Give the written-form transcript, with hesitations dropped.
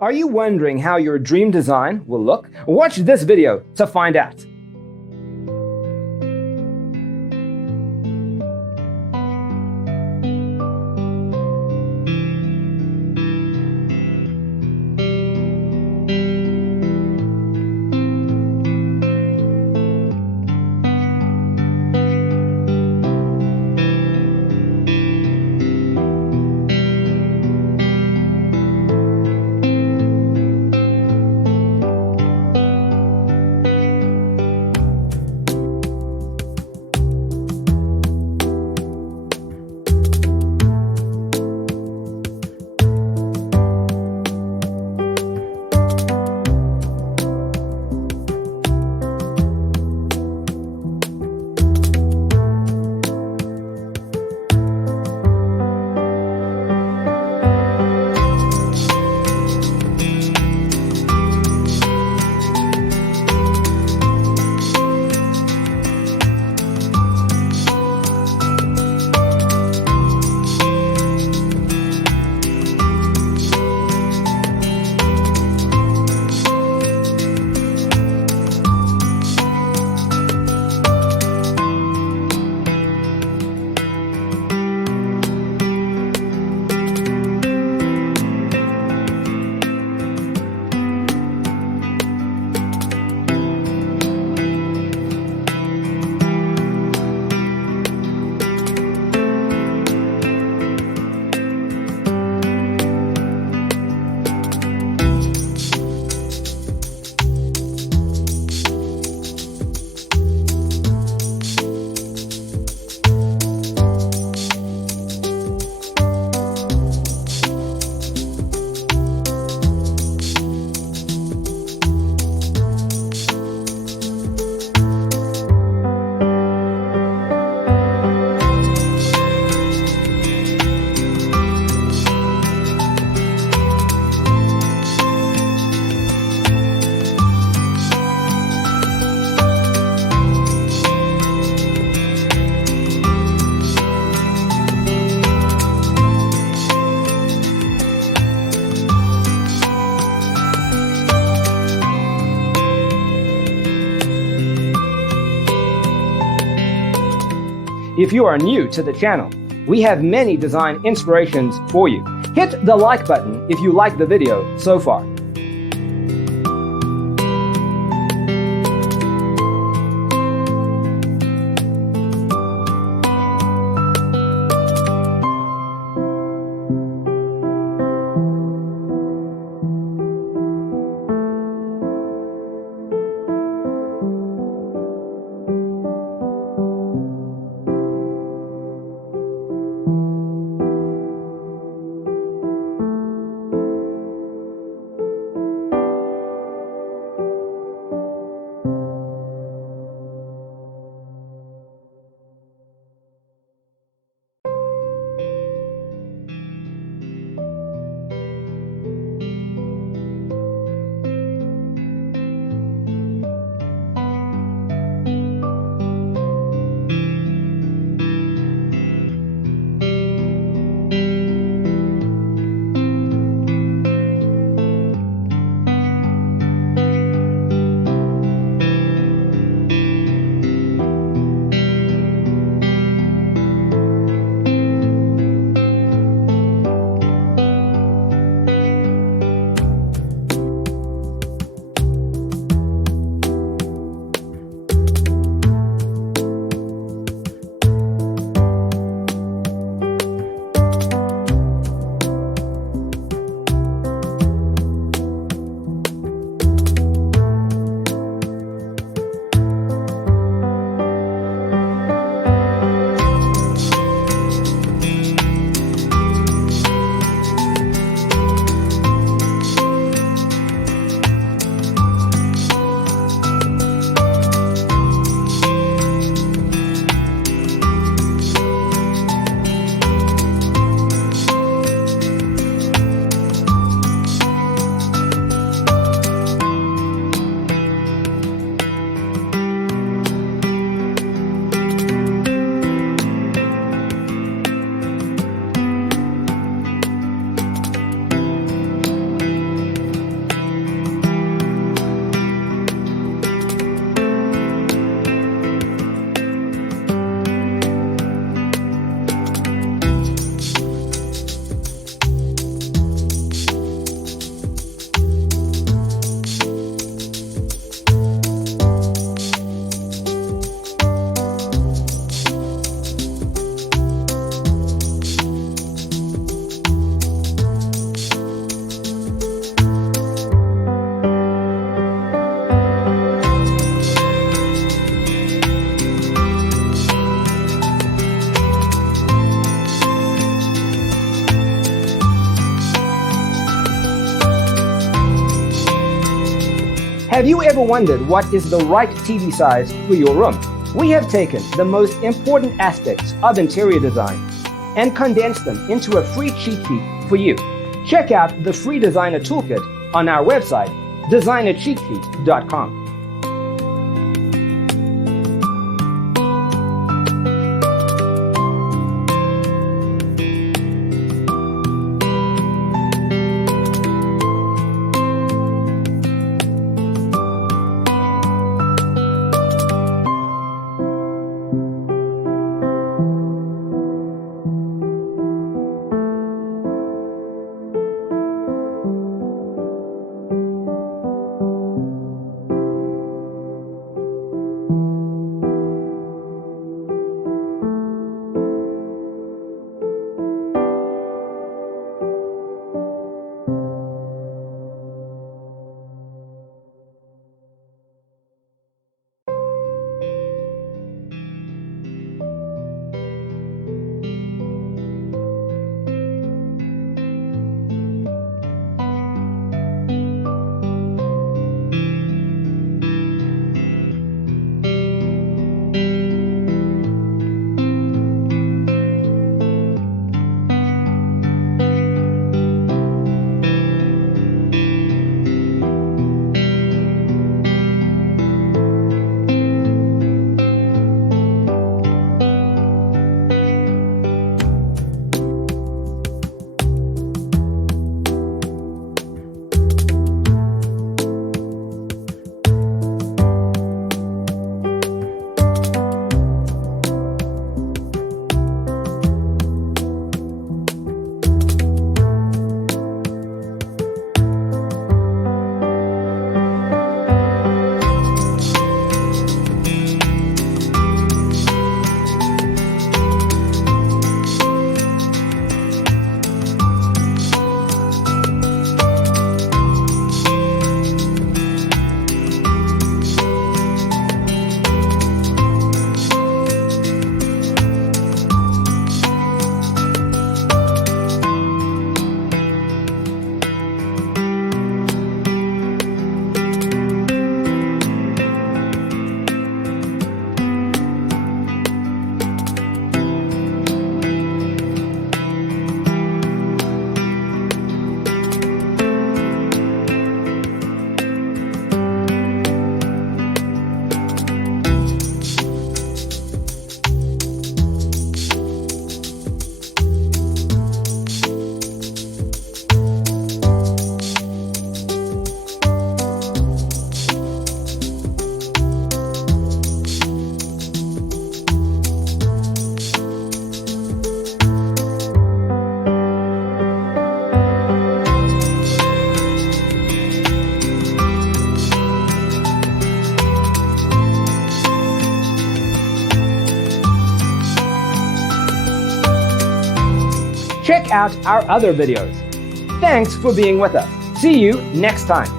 Are you wondering how your dream design will look? Watch this video to find out. If you are new to the channel, we have many design inspirations for you. Hit the like button if you like the video so far. Have you ever wondered what is the right TV size for your room? We have taken the most important aspects of interior design and condensed them into a free cheat sheet for you. Check out the free designer toolkit on our website, designercheatsheet.com. Check out our other videos. Thanks for being with us. See you next time.